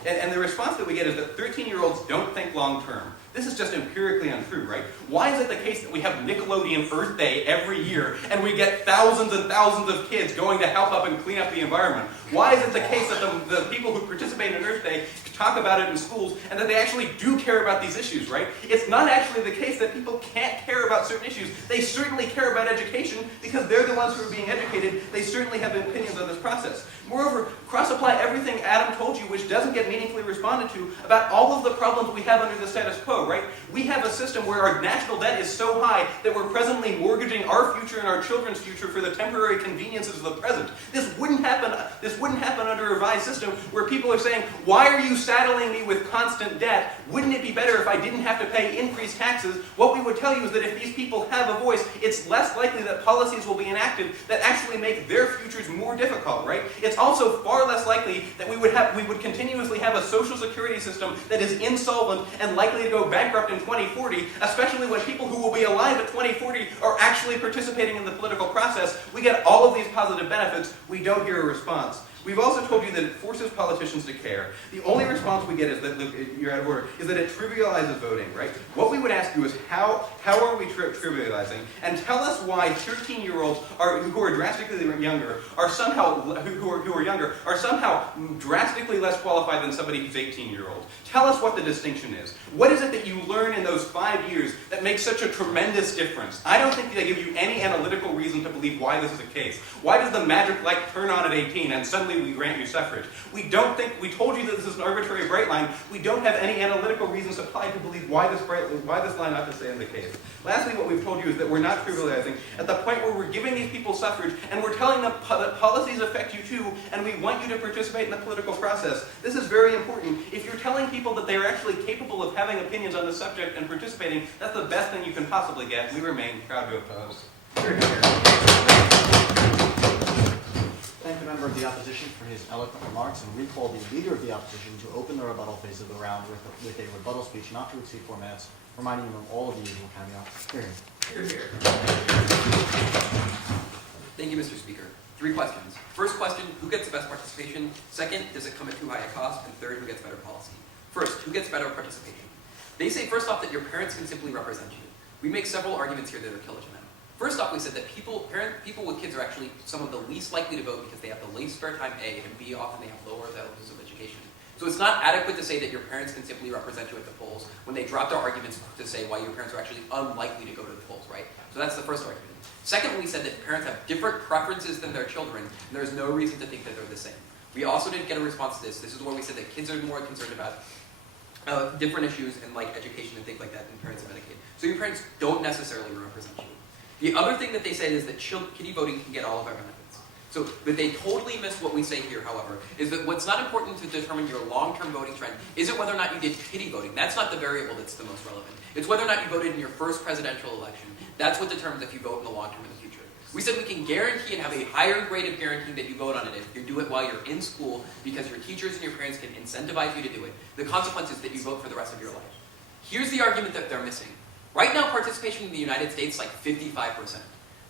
And the response that we get is that 13-year-olds don't think long-term. This is just empirically untrue, right? Why is it the case that we have Nickelodeon Earth Day every year and we get thousands and thousands of kids going to help up and clean up the environment? Why is it the case that the people who participate in Earth Day talk about it in schools and that they actually do care about these issues, right? It's not actually the case that people can't care about certain issues. They certainly care about education because they're the ones who are being educated. They certainly have opinions on this process. Moreover, cross-apply everything Adam told you, which doesn't get meaningfully responded to, about all of the problems we have under the status quo, right? We have a system where our national debt is so high that we're presently mortgaging our future and our children's future for the temporary conveniences of the present. This wouldn't happen under a revised system where people are saying, why are you saddling me with constant debt? Wouldn't it be better if I didn't have to pay increased taxes? What we would tell you is that if these people have a voice, it's less likely that policies will be enacted that actually make their futures more difficult, right? It's also far less likely that we would continuously have a social security system that is insolvent and likely to go bankrupt in 2040, especially when people who will be alive at 2040 are actually participating in the political process. We get all of these positive benefits. We don't hear a response. We've also told you that it forces politicians to care. The only response we get is that, look, you're out of order, is that it trivializes voting, right? What we would ask you is how are we trivializing? And tell us why 13-year-olds who are drastically younger are somehow drastically less qualified than somebody who's 18-year-old. Tell us what the distinction is. What is it that you learn in those 5 years that makes such a tremendous difference? I don't think they give you any analytical reason to believe why this is the case. Why does the magic light turn on at 18 and suddenly we grant you suffrage? We told you that this is an arbitrary bright line. We don't have any analytical reasons applied to believe why this line ought to stay in the case. Lastly, what we've told you is that we're not trivializing at the point where we're giving these people suffrage and we're telling them that policies affect you too, and we want you to participate in the political process. This is very important. If you're telling people that they're actually capable of having opinions on the subject and participating, that's the best thing you can possibly get. We remain proud to oppose. Thank the member of the opposition for his eloquent remarks and recall the leader of the opposition to open the rebuttal phase of the round with a rebuttal speech not to exceed 4 minutes, reminding you of all of the usual caveats. Hear, hear. Thank you, Mr. Speaker. 3 questions. First question, who gets the best participation? Second, does it come at too high a cost? And third, who gets better policy? First, who gets better participation? They say, first off, that your parents can simply represent you. We make several arguments here that are killer to them. First off, we said that people with kids are actually some of the least likely to vote because they have the least spare time, A, and B, often they have lower levels of education. So it's not adequate to say that your parents can simply represent you at the polls when they drop their arguments to say why your parents are actually unlikely to go to the polls, right? So that's the first argument. Second, we said that parents have different preferences than their children, and there's no reason to think that they're the same. We also didn't get a response to this. This is where we said that kids are more concerned about different issues and like education and things like that than parents of Medicaid. So your parents don't necessarily represent you. The other thing that they said is that kiddie voting can get all of our benefits. So, but they totally missed what we say here, however, is that what's not important to determine your long-term voting trend isn't whether or not you did kiddie voting. That's not the variable that's the most relevant. It's whether or not you voted in your first presidential election. That's what determines if you vote in the long term in the future. We said we can guarantee and have a higher grade of guaranteeing that you vote on it if you do it while you're in school because your teachers and your parents can incentivize you to do it. The consequence is that you vote for the rest of your life. Here's the argument that they're missing. Right now, participation in the United States is like 55%.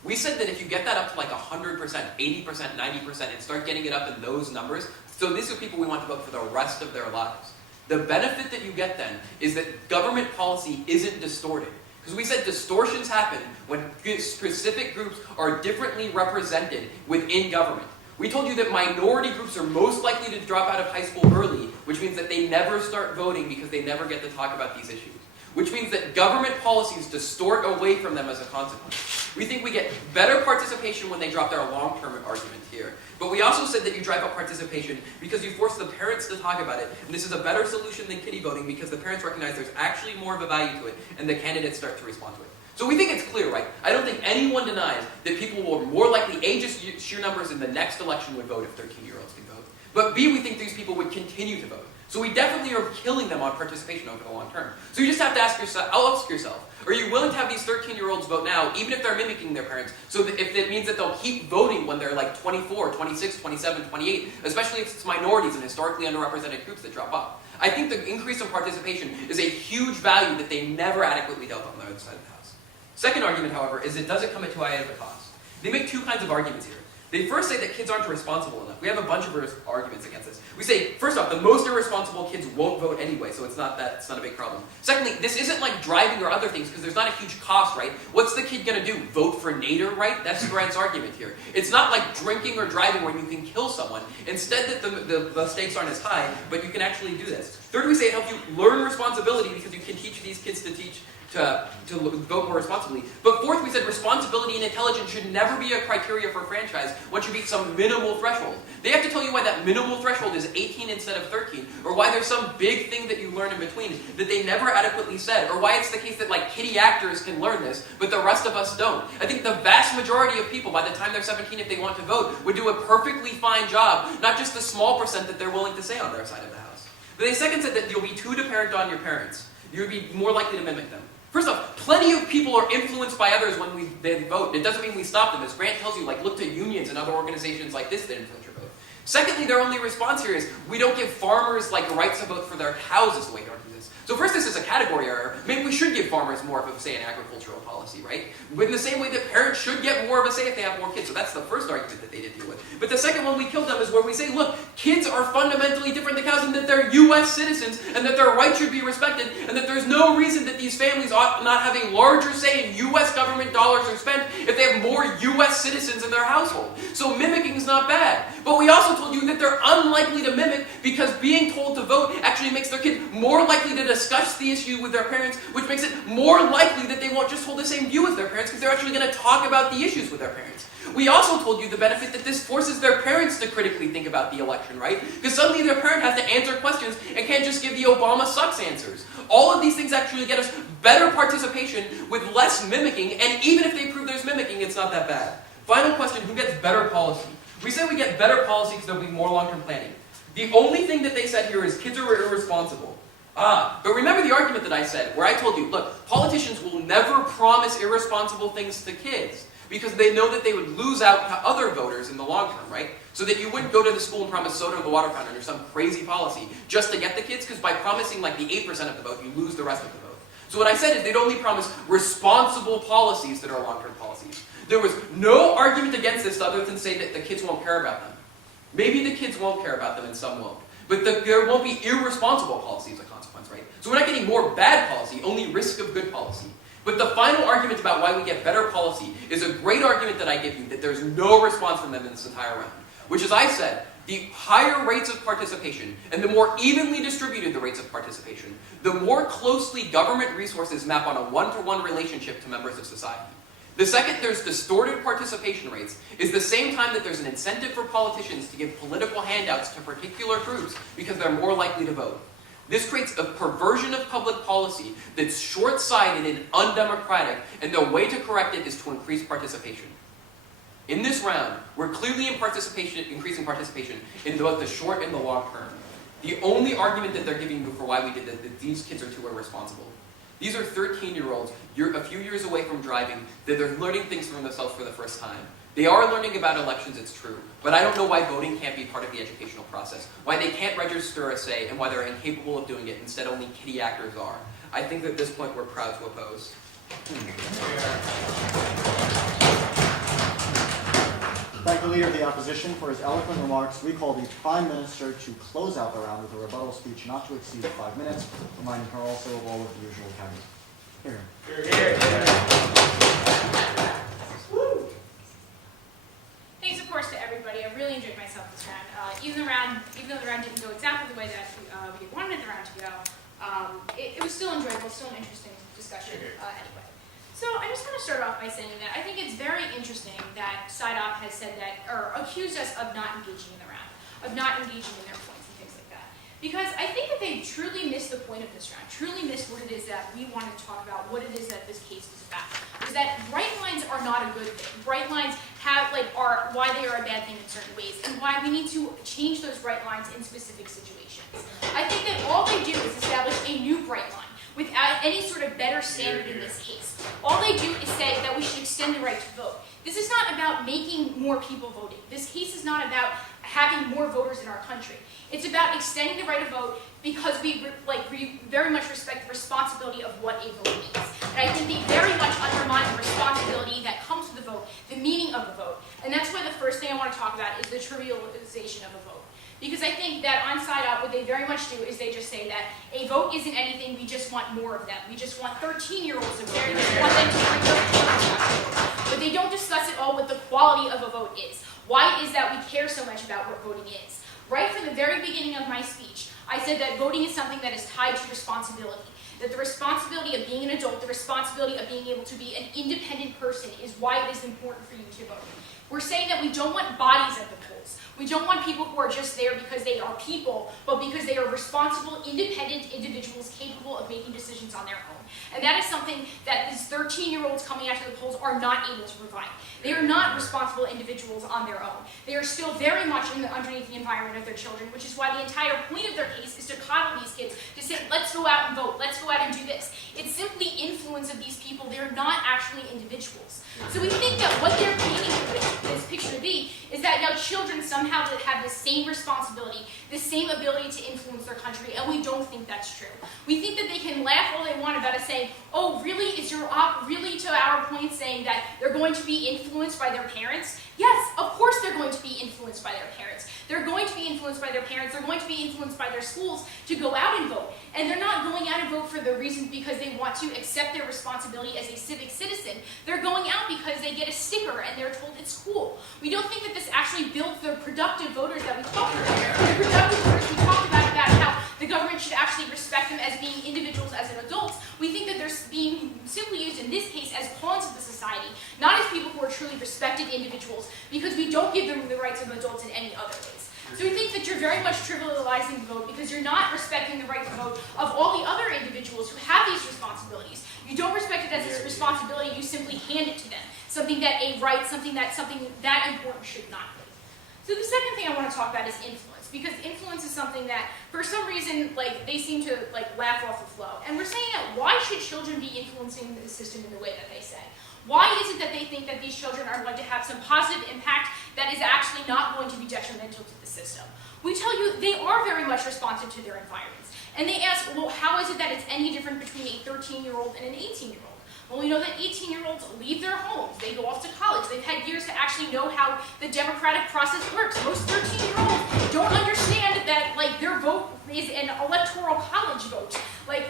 We said that if you get that up to like 100%, 80%, 90%, and start getting it up in those numbers, so these are people we want to vote for the rest of their lives. The benefit that you get then is that government policy isn't distorted. Because we said distortions happen when specific groups are differently represented within government. We told you that minority groups are most likely to drop out of high school early, which means that they never start voting because they never get to talk about these issues. Which means that government policies distort away from them as a consequence. We think we get better participation when they drop their long-term argument here. But we also said that you drive up participation because you force the parents to talk about it. And this is a better solution than kitty voting because the parents recognize there's actually more of a value to it and the candidates start to respond to it. So we think it's clear, right? I don't think anyone denies that people will more likely, A, just sheer numbers in the next election would vote if 13-year-olds can vote. But B, we think these people would continue to vote. So we definitely are killing them on participation over the long term. So you just have to ask yourself, are you willing to have these 13-year-olds vote now, even if they're mimicking their parents, so that if it means that they'll keep voting when they're like 24, 26, 27, 28, especially if it's minorities and historically underrepresented groups that drop off? I think the increase in participation is a huge value that they never adequately dealt on the other side of the house. Second argument, however, is it doesn't come at too high of a cost. They make two kinds of arguments here. They first say that kids aren't responsible enough. We have a bunch of arguments against this. We say, first off, the most irresponsible kids won't vote anyway, so it's not a big problem. Secondly, this isn't like driving or other things because there's not a huge cost, right? What's the kid going to do? Vote for Nader, right? That's Grant's argument here. It's not like drinking or driving where you can kill someone. Instead, that the stakes aren't as high, but you can actually do this. Third, we say it helps you learn responsibility because you can teach these kids to vote more responsibly. But fourth, we said responsibility and intelligence should never be a criteria for a franchise once you meet some minimal threshold. They have to tell you why that minimal threshold is 18 instead of 13, or why there's some big thing that you learn in between that they never adequately said, or why it's the case that like kitty actors can learn this, but the rest of us don't. I think the vast majority of people, by the time they're 17, if they want to vote, would do a perfectly fine job, not just the small percent that they're willing to say on their side of the house. But they second said that you'll be too dependent on your parents. You'll be more likely to mimic them. First off, plenty of people are influenced by others when they vote. It doesn't mean we stop them. As Grant tells you, like look to unions and other organizations like this that influence your vote. Secondly, their only response here is we don't give farmers like rights to vote for their cows is the way to argue this. So first, this is a category error. Maybe we should give farmers more of a say in agricultural policy, right? But in the same way that parents should get more of a say if they have more kids. So that's the first argument that they did deal with. But the second one we killed them is where we say, look, kids are fundamentally different than cows and that they're U.S. citizens and that their rights should be respected and that there's no reason that these families ought not have a larger say in U.S. government dollars are spent if they have more U.S. citizens in their household. So mimicking is not bad. But we also told you that they're unlikely to mimic because being told to vote actually makes their kid more likely to discuss the issue with their parents, which makes it more likely that they won't just hold the same view as their parents because they're actually going to talk about the issues with their parents. We also told you the benefit that this forces their parents to critically think about the election, right? Because suddenly their parent has to answer questions and can't just give the Obama sucks answers. All of these things actually get us better participation with less mimicking, and even if they prove there's mimicking, it's not that bad. Final question, who gets better policy? We said we get better policy because there'll be more long-term planning. The only thing that they said here is kids are irresponsible. But remember the argument that I said, where I told you, look, politicians will never promise irresponsible things to kids because they know that they would lose out to other voters in the long term, right? So that you wouldn't go to the school and promise soda or the water fountain or some crazy policy just to get the kids, because by promising like the 8% of the vote, you lose the rest of the vote. So what I said is they'd only promise responsible policies that are long-term policies. There was no argument against this other than say that the kids won't care about them. Maybe the kids won't care about them and some won't. But there won't be irresponsible policy as a consequence, right? So we're not getting more bad policy, only risk of good policy. But the final argument about why we get better policy is a great argument that I give you, that there's no response from them in this entire round. Which, as I said, the higher rates of participation, and the more evenly distributed the rates of participation, the more closely government resources map on a one-to-one relationship to members of society. The second there's distorted participation rates is the same time that there's an incentive for politicians to give political handouts to particular groups because they're more likely to vote. This creates a perversion of public policy that's short-sighted and undemocratic, and the way to correct it is to increase participation. In this round, we're clearly increasing participation in both the short and the long term. The only argument that they're giving you for why we did that these kids are too irresponsible. These are 13-year-olds, you're a few years away from driving, that they're learning things from themselves for the first time. They are learning about elections, it's true, but I don't know why voting can't be part of the educational process, why they can't register a say, and why they're incapable of doing it, instead only kitty actors are. I think that at this point we're proud to oppose. Thank the Leader of the Opposition for his eloquent remarks. We call the Prime Minister to close out the round with a rebuttal speech not to exceed 5 minutes, reminding her also of all of the usual caveats. Here. Thanks, of course, to everybody. I really enjoyed myself this round. Even though the round didn't go exactly the way that we wanted the round to go, it was still enjoyable, still an interesting discussion anyway. So I just want to start off by saying that I think it's very interesting that SIDOP has said that, or accused us of not engaging in the round, of not engaging in their points and things like that. Because I think that they truly missed the point of this round, truly missed what it is that we wanted to talk about, what it is that this case is about. Is that bright lines are not a good thing. Bright lines are why they are a bad thing in certain ways, and why we need to change those bright lines in specific situations. I think that all they do is establish a new bright line without any sort of better standard in this case. All they do is say that we should extend the right to vote. This is not about making more people voting. This case is not about having more voters in our country. It's about extending the right to vote because we very much respect the responsibility of what a vote means. And I think they very much undermine the responsibility that comes with the vote, the meaning of the vote. And that's why the first thing I want to talk about is the trivialization of a vote. Because I think that on SIDOP, what they very much do is they just say that a vote isn't anything, we just want more of them. We just want 13-year-olds to vote. We just want them to bring those children out to vote. But they don't discuss at all what the quality of a vote is. Why is that we care so much about what voting is? Right from the very beginning of my speech, I said that voting is something that is tied to responsibility. That the responsibility of being an adult, the responsibility of being able to be an independent person is why it is important for you to vote. We're saying that we don't want bodies at the polls. We don't want people who are just there because they are people, but because they are responsible, independent individuals capable of making decisions on their own. And that is something that these 13-year-olds coming out to the polls are not able to provide. They are not responsible individuals on their own. They are still very much underneath the environment of their children, which is why the entire point of their case is to coddle these kids, to say, let's go out and vote, let's go out and do this. It's simply influence of these people. They're not actually individuals. So we think that what they're painting this picture to be is that now children somehow have the same responsibility, the same ability to influence their country, and we don't think that's true. We think that they can laugh all they want about us saying, oh, really, is your op really to our point saying that they're going to be influenced by their parents? Yes, of course they're going to be influenced by their parents. They're going to be influenced by their parents. They're going to be influenced by their schools to go out and vote. And they're not going out and vote for the reason because they want to accept their responsibility as a civic citizen. They're going out because they get a sticker and they're told it's cool. We don't think that this actually builds the productive voters that we talked about. The productive voters we talked about how the government should actually respect them as being individuals, as an adults. We think that they're being simply used in this case as pawns of the society, not as people who are truly respected individuals, because we don't give them the rights of adults in any other ways. So we think that you're very much trivializing the vote because you're not respecting the right to vote of all the other individuals who have these responsibilities. You don't respect it as a responsibility, you simply hand it to them. Something that a right, something that important should not be. So the second thing I want to talk about is influence, because influence is something that, for some reason, they seem to laugh off the flow. And we're saying that why should children be influencing the system in the way that they say? Why is it that they think that these children are going to have some positive impact that is actually not going to be detrimental to the system? We tell you they are very much responsive to their environments. And they ask, well, how is it that it's any different between a 13-year-old and an 18-year-old? Well, we know that 18-year-olds leave their homes. They go off to college. They've had years to actually know how the democratic process works. Most 13-year-olds don't understand that their vote is an electoral college vote.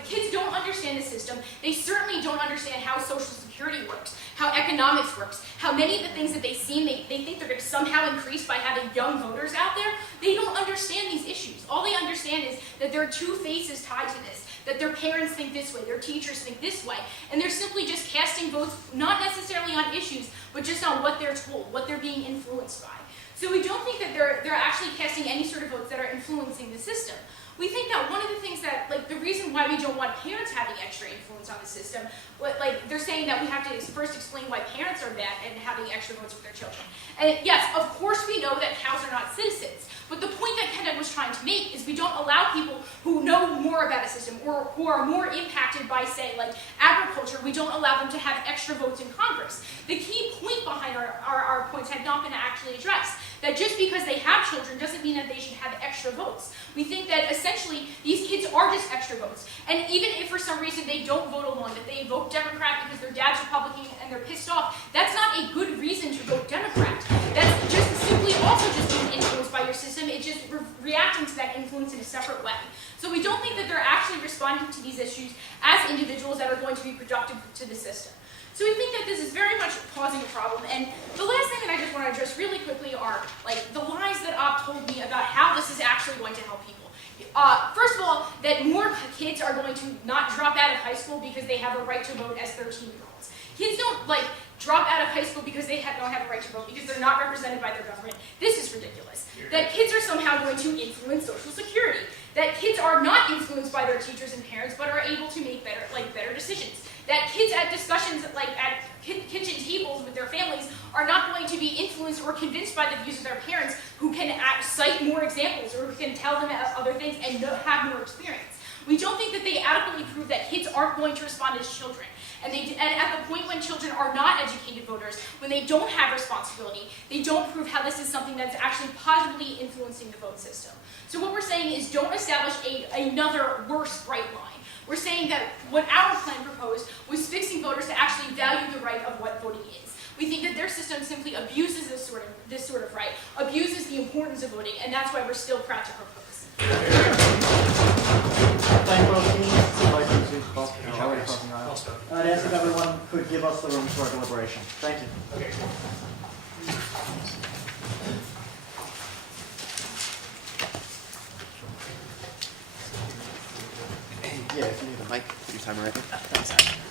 Kids don't understand the system. They certainly don't understand how Social Security works, how economics works, how many of the things that they think they're going to somehow increase by having young voters out there. They don't understand these issues. All they understand is that there are two faces tied to this, that their parents think this way, their teachers think this way, and they're simply just casting votes, not necessarily on issues, but just on what they're told, what they're being influenced by. So we don't think that they're actually casting any sort of votes that are influencing the system. We think that one of the things that, the reason why we don't want parents having extra influence on the system, they're saying that we have to first explain why parents are bad and having extra votes with their children. And yes, of course we know that cows are not citizens, but the point that KenDoug was trying to make is we don't allow people who know more about a system or who are more impacted by, say, agriculture, we don't allow them to have extra votes in Congress. The key point behind our points had not been actually addressed, that just because they have children doesn't mean that they should have extra votes. We think that essentially these kids are just extra votes. And even if for some reason they don't vote alone, that they vote Democrat because their dad's Republican and they're pissed off, that's not a good reason to vote Democrat. That's just simply also just being influenced by your system. It's just reacting to that influence in a separate way. So we don't think that they're actually responding to these issues as individuals that are going to be productive to the system. So we think that this is very much causing a problem. And the last thing that I just want to address really quickly are the lies that Op told me about how this is actually going to help people. First of all, that more kids are going to not drop out of high school because they have a right to vote as 13-year-olds. Kids don't like drop out of high school because they don't have a right to vote, because they're not represented by their government. This is ridiculous. That kids are somehow going to influence Social Security. That kids are not influenced by their teachers and parents, but are able to make better decisions. That kids at discussions, like at kitchen tables with their families, are not going to be influenced or convinced by the views of their parents, who can cite more examples or who can tell them other things and have more experience. We don't think that they adequately prove that kids aren't going to respond as children. And at the point when children are not educated voters, when they don't have responsibility, they don't prove how this is something that's actually positively influencing the vote system. So what we're saying is, don't establish another worse bright line. We're saying that what our plan proposed was fixing voters to actually value the right of what voting is. We think that their system simply abuses this sort of right, abuses the importance of voting, and that's why we're still proud to propose. Thank both teams. I'd like you to already crossing the aisle. I'd ask if everyone could give us the room for deliberation. Thank you. Okay. Yeah, if you need a mic, Put your timer right there. Thanks.